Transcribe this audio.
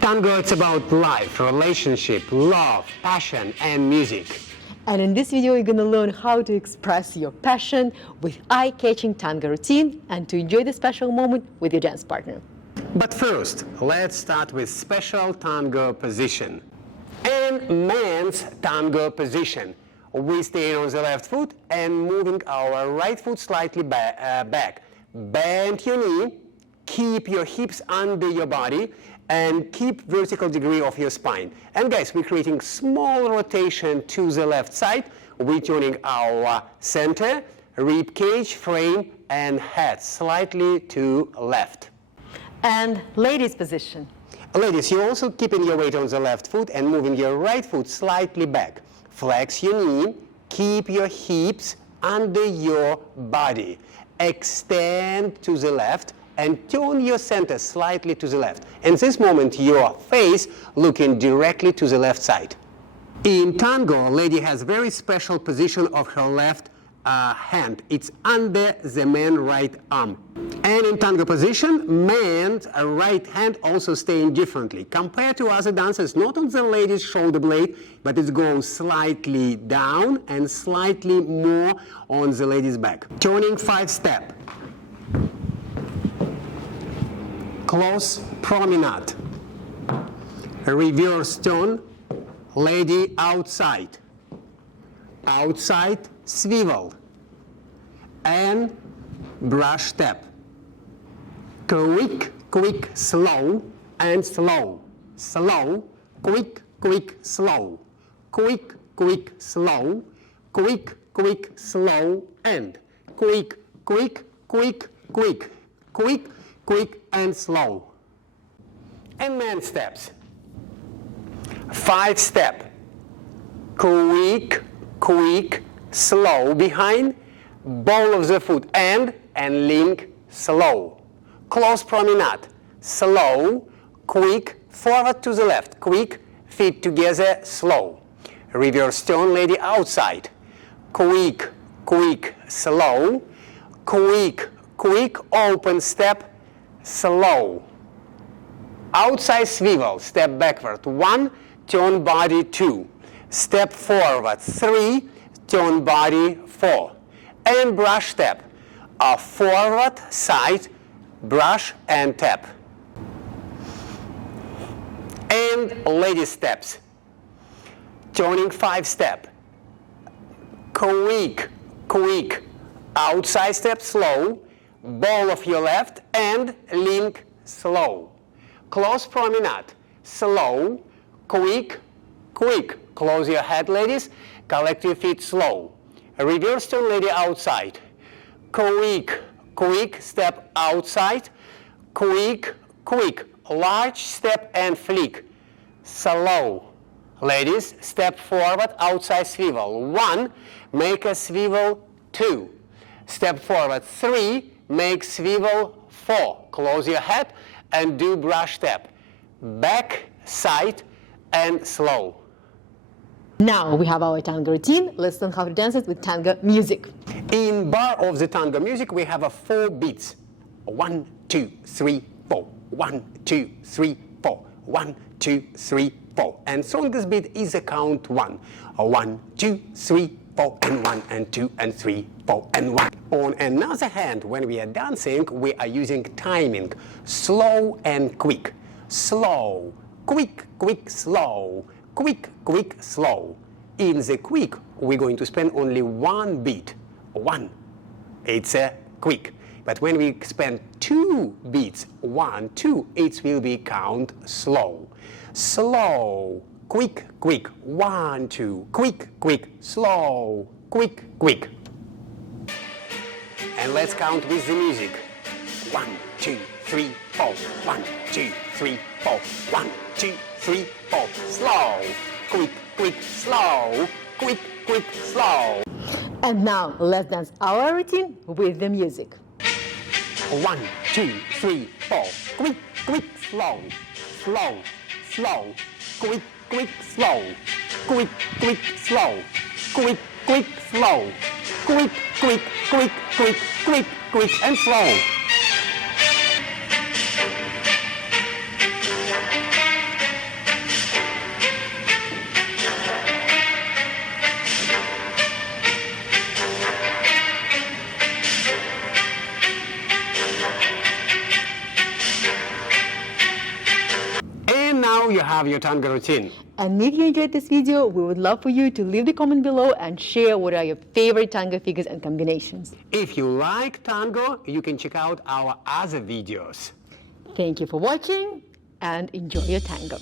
Tango, it's about life, relationship, love, passion, and music. And in this video, you're going to learn how to express your passion with eye-catching tango routine and to enjoy the special moment with your dance partner. But first, let's start with special tango position. And man's tango position. We stay on the left foot and moving our right foot slightly back. Bend your knee, keep your hips under your body, and keep vertical degree of your spine. And guys, we're creating small rotation to the left side. We're turning our center, rib cage, frame, and head slightly to left. And ladies position. Ladies, you're also keeping your weight on the left foot and moving your right foot slightly back. Flex your knee, keep your hips under your body. Extend to the left and turn your center slightly to the left. In this moment, your face looking directly to the left side. In tango, lady has very special position of her left hand. It's under the man's right arm. And in tango position, man's right hand also staying differently. Compared to other dances, not on the lady's shoulder blade, but it goes slightly down and slightly more on the lady's back. Turning 5-step. Close promenade. Reverse turn, lady outside. Outside swivel. And brush step. Quick, quick, slow, and slow. Slow, quick, quick, slow. Quick, quick, slow. Quick, quick, slow, and quick, quick, quick, quick. Quick, quick, and slow. And man steps. 5-step. Quick, quick, slow behind. Ball of the foot and link slow. Close promenade. Slow, quick, forward to the left. Quick, feet together, slow. Reverse turn, lady outside. Quick, quick, slow. Quick, quick, open step, slow. Outside swivel, step backward. 1, turn body 2. Step forward 3, turn body 4. And brush step. Forward, side, brush and tap. And lady steps. Turning 5-step. Quick, quick, outside step slow. Ball of your left and link slow. Close promenade. Slow, quick, quick. Close your head, ladies. Collect your feet slow. Reverse turn, lady outside. Quick, quick, step outside. Quick, quick, large step and flick. Slow. Ladies, step forward, outside swivel. 1, make a swivel 2. Step forward 3, make swivel 4. Close your head and do brush step. Back, side, and slow. Now we have our tango routine. Let's learn how to dance it with tango music. In bar of the tango music, we have 4 beats. 1, 2, 3, 4. 1, 2, 3, 4. 1, 2, 3, 4. And strongest beat is a count 1. 1, 2, 3, 4, and 1, and 2, and 3, 4, and 1. On another hand, when we are dancing, we are using timing. Slow and quick. Slow, quick, quick, slow. Quick, quick, slow. In the quick, we're going to spend only 1 beat. 1. It's a quick. But when we spend 2 beats, 1, 2, it will be count slow. Slow, quick, quick, 1, 2, quick, quick, slow, quick, quick. And let's count with the music. 1, 2, 3, 4. 1, 2, 3, 4. 1, 2, 3, 4. Slow, quick, quick, slow, quick, quick, slow. And now let's dance our routine with the music. 1, 2, 3, 4. Quick, quick, slow, slow, slow, quick, quick, slow, quick, quick, slow, quick, quick, slow, quick, quick, quick, quick, quick, quick, and slow. have your tango routine. And if you enjoyed this video, we would love for you to leave the comment below and share what are your favorite tango figures and combinations. If you like tango, you can check out our other videos. Thank you for watching and enjoy your tango.